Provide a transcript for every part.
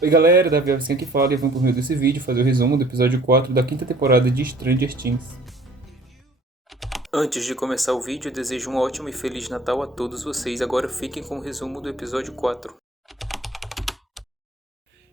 Oi galera, Davi Alves aqui fala e vamos por meio desse vídeo fazer o resumo do episódio 4 da quinta temporada de Stranger Things. Antes de começar o vídeo, desejo um ótimo e feliz Natal a todos vocês. Agora fiquem com o resumo do episódio 4.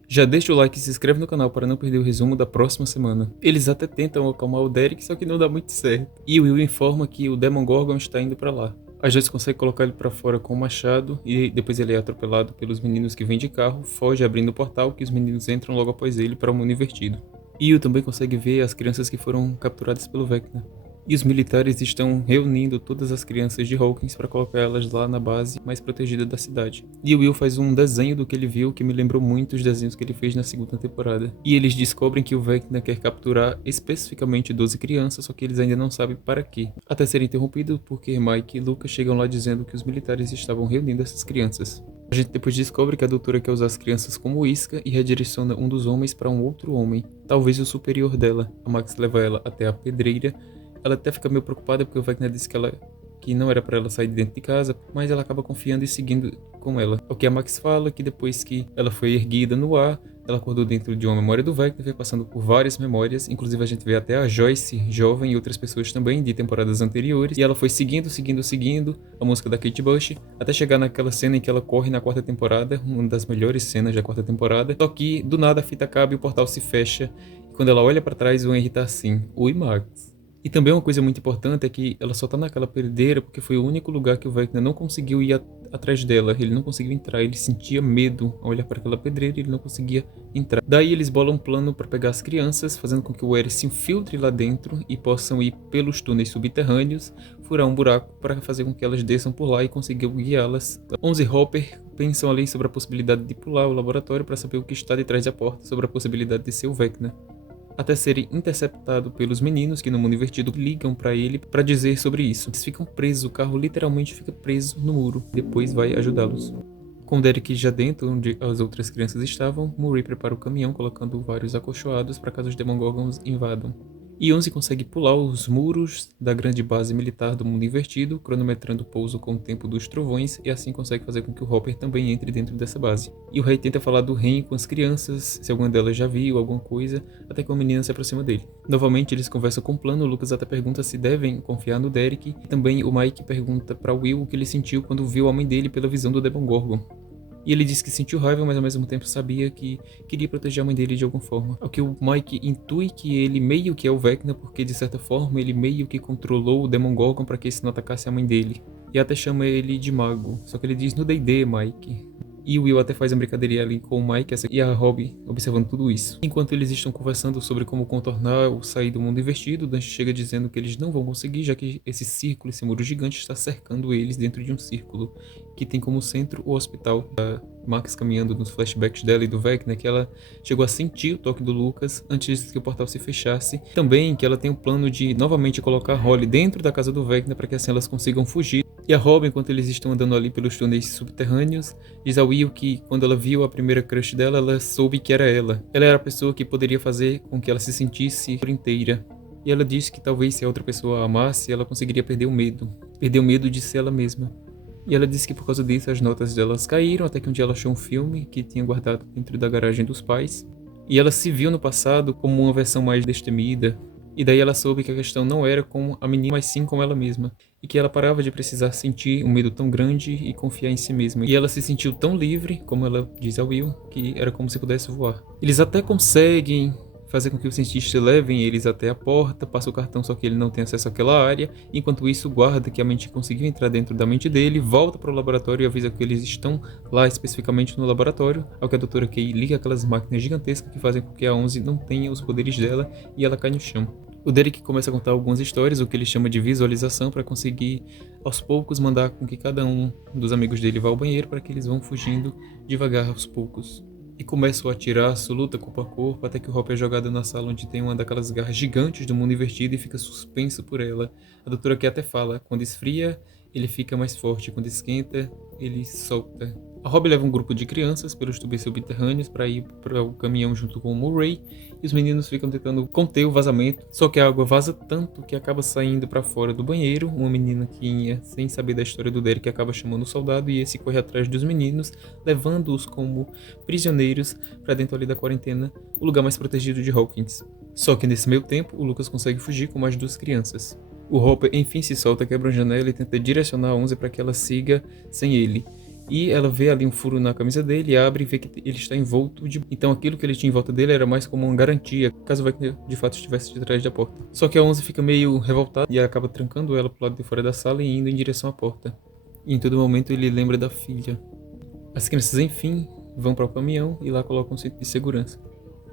Já deixa o like e se inscreve no canal para não perder o resumo da próxima semana. Eles até tentam acalmar o Derek, só que não dá muito certo. E o Will informa que o Demogorgon está indo para lá. A Joyce consegue colocar ele para fora com o machado e depois ele é atropelado pelos meninos que vêm de carro, foge abrindo o portal que os meninos entram logo após ele para o mundo invertido. E o também consegue ver as crianças que foram capturadas pelo Vecna. E os militares estão reunindo todas as crianças de Hawkins para colocar elas lá na base mais protegida da cidade. E o Will faz um desenho do que ele viu que me lembrou muito os desenhos que ele fez na segunda temporada. E eles descobrem que o Vecna quer capturar especificamente 12 crianças, só que eles ainda não sabem para quê. Até ser interrompido porque Mike e Lucas chegam lá dizendo que os militares estavam reunindo essas crianças. A gente depois descobre que a doutora quer usar as crianças como isca e redireciona um dos homens para um outro homem, talvez o superior dela. A Max leva ela até a pedreira. Ela até fica meio preocupada porque o Vecna disse que não era para ela sair de dentro de casa, mas ela acaba confiando e seguindo com ela. O que a Max fala é que depois que ela foi erguida no ar, ela acordou dentro de uma memória do Vecna, foi passando por várias memórias, inclusive a gente vê até a Joyce, jovem, e outras pessoas também de temporadas anteriores, e ela foi seguindo a música da Kate Bush, até chegar naquela cena em que ela corre na quarta temporada, uma das melhores cenas da quarta temporada, só que do nada a fita acaba e o portal se fecha, e quando ela olha para trás o Henry tá assim: "Oi, Max." E também uma coisa muito importante é que ela só tá naquela perdeira porque foi o único lugar que o Vecna não conseguiu ir atrás dela. Ele não conseguiu entrar, ele sentia medo ao olhar para aquela pedreira e ele não conseguia entrar. Daí eles bolam um plano para pegar as crianças, fazendo com que o Eric se infiltre lá dentro e possam ir pelos túneis subterrâneos, furar um buraco para fazer com que elas desçam por lá e conseguir guiá-las. 11 Hopper pensam ali sobre a possibilidade de pular o laboratório para saber o que está detrás da porta, sobre a possibilidade de ser o Vecna, até serem interceptados pelos meninos que no mundo invertido ligam para ele para dizer sobre isso. Eles ficam presos, o carro literalmente fica preso no muro, depois vai ajudá-los. Com Derek já dentro, onde as outras crianças estavam, Murray prepara o caminhão colocando vários acolchoados para caso os Demogorgons invadam. E 11 consegue pular os muros da grande base militar do mundo invertido, cronometrando o pouso com o tempo dos trovões, e assim consegue fazer com que o Hopper também entre dentro dessa base. E o rei tenta falar do Ren com as crianças, se alguma delas já viu alguma coisa, até que uma menina se aproxima dele. Novamente eles conversam com o plano, o Lucas até pergunta se devem confiar no Derek, e também o Mike pergunta para Will o que ele sentiu quando viu a mãe dele pela visão do Demogorgon. E ele disse que sentiu raiva, mas ao mesmo tempo sabia que queria proteger a mãe dele de alguma forma. O que o Mike intui que ele meio que é o Vecna, porque de certa forma ele meio que controlou o Demogorgon para que esse não atacasse a mãe dele. E até chama ele de mago, só que ele diz no D&D, Mike. E o Will até faz uma brincadeira ali com o Mike e a Robin observando tudo isso. Enquanto eles estão conversando sobre como contornar ou sair do mundo invertido, o Dante chega dizendo que eles não vão conseguir, já que esse círculo, esse muro gigante está cercando eles dentro de um círculo, que tem como centro o hospital. A Max caminhando nos flashbacks dela e do Vecna, que ela chegou a sentir o toque do Lucas antes que o portal se fechasse. Também que ela tem o plano de novamente colocar a Holly dentro da casa do Vecna para que assim elas consigam fugir. E a Robin, enquanto eles estão andando ali pelos túneis subterrâneos, diz ao Will que quando ela viu a primeira crush dela, ela soube que era ela. Ela era a pessoa que poderia fazer com que ela se sentisse por inteira. E ela disse que talvez se a outra pessoa a amasse, ela conseguiria perder o medo. Perder o medo de ser ela mesma. E ela disse que por causa disso as notas delas caíram, até que um dia ela achou um filme que tinha guardado dentro da garagem dos pais. E ela se viu no passado como uma versão mais destemida. E daí ela soube que a questão não era com a menina, mas sim com ela mesma. E que ela parava de precisar sentir um medo tão grande e confiar em si mesma. E ela se sentiu tão livre, como ela diz ao Will, que era como se pudesse voar. Eles até conseguem fazer com que os cientistas levem eles até a porta, passa o cartão, só que ele não tem acesso àquela área. Enquanto isso, o guarda que a mente conseguiu entrar dentro da mente dele, volta para o laboratório e avisa que eles estão lá especificamente no laboratório, ao que a doutora Kay liga aquelas máquinas gigantescas que fazem com que a 11 não tenha os poderes dela e ela cai no chão. O Derek começa a contar algumas histórias, o que ele chama de visualização, para conseguir aos poucos mandar com que cada um dos amigos dele vá ao banheiro para que eles vão fugindo devagar aos poucos. E começam a atirar, luta corpo a corpo, até que o Hopper é jogado na sala onde tem uma daquelas garras gigantes do mundo invertido e fica suspenso por ela. A doutora que até fala, quando esfria, ele fica mais forte, quando esquenta, ele solta. A Robbie leva um grupo de crianças pelos tubos subterrâneos para ir para o caminhão junto com o Murray, e os meninos ficam tentando conter o vazamento, só que a água vaza tanto que acaba saindo para fora do banheiro. Uma menina que ia sem saber da história do Derek acaba chamando o soldado e esse corre atrás dos meninos, levando-os como prisioneiros para dentro ali da quarentena, o lugar mais protegido de Hawkins. Só que nesse meio tempo, o Lucas consegue fugir com mais 2 crianças. O Hopper enfim se solta, quebra uma janela e tenta direcionar a 11 para que ela siga sem ele. E ela vê ali um furo na camisa dele, abre e vê que ele está envolto de... Então aquilo que ele tinha em volta dele era mais como uma garantia, caso o Vecna de fato estivesse de trás da porta. Só que a 11 fica meio revoltada e acaba trancando ela pro lado de fora da sala e indo em direção à porta. E em todo momento ele lembra da filha. As crianças enfim vão para o caminhão e lá colocam um cinto de segurança.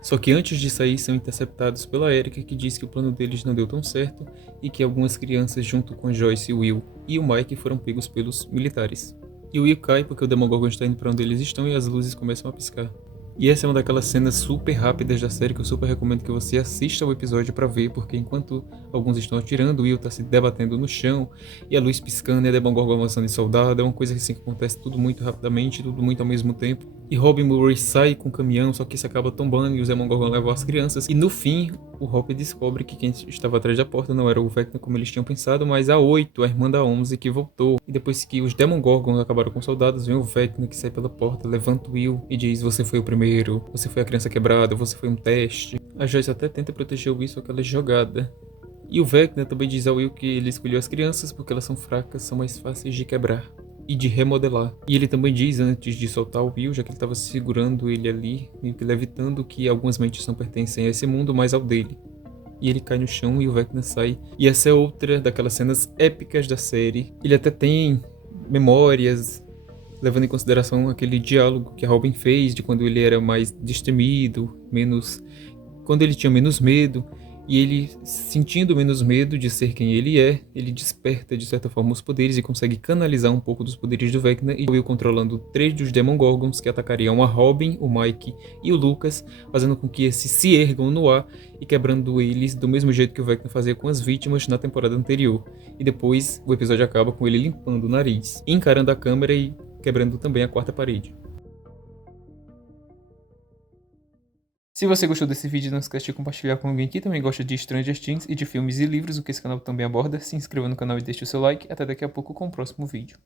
Só que antes de sair são interceptados pela Erica, que diz que o plano deles não deu tão certo e que algumas crianças junto com Joyce, Will e o Mike foram pegos pelos militares. E o Will cai porque o Demogorgon está indo para onde eles estão e as luzes começam a piscar. E essa é uma daquelas cenas super rápidas da série que eu super recomendo que você assista ao episódio para ver, porque enquanto alguns estão atirando, o Will tá se debatendo no chão, e a luz piscando e a Demogorgon avançando em soldado, é uma coisa assim que acontece tudo muito rapidamente, tudo muito ao mesmo tempo. E Robin Murray sai com o caminhão, só que isso acaba tombando e os Demogorgon levam as crianças. E no fim, o Hopper descobre que quem estava atrás da porta não era o Vecna como eles tinham pensado, mas a 8, a irmã da 11, que voltou. E depois que os Demogorgon acabaram com os soldados, vem o Vecna que sai pela porta, levanta o Will e diz: "Você foi o primeiro, você foi a criança quebrada, você foi um teste." A Joyce até tenta proteger o Will, só que ela é jogada. E o Vecna também diz ao Will que ele escolheu as crianças porque elas são fracas, são mais fáceis de quebrar e de remodelar. E ele também diz, antes de soltar o Will, já que ele estava segurando ele ali, meio que levitando, que algumas mentes não pertencem a esse mundo, mas ao dele. E ele cai no chão e o Vecna sai. E essa é outra daquelas cenas épicas da série. Ele até tem memórias, levando em consideração aquele diálogo que a Robin fez de quando ele era mais destemido, quando ele tinha menos medo. E ele, sentindo menos medo de ser quem ele é, ele desperta de certa forma os poderes e consegue canalizar um pouco dos poderes do Vecna, e Will controlando 3 dos Demogorgons que atacariam a Robin, o Mike e o Lucas, fazendo com que esses se ergam no ar e quebrando eles do mesmo jeito que o Vecna fazia com as vítimas na temporada anterior. E depois o episódio acaba com ele limpando o nariz, encarando a câmera e quebrando também a 4ª parede. Se você gostou desse vídeo, não esquece de compartilhar com alguém que também gosta de Stranger Things e de filmes e livros, o que esse canal também aborda. Se inscreva no canal e deixe o seu like. Até daqui a pouco com o próximo vídeo.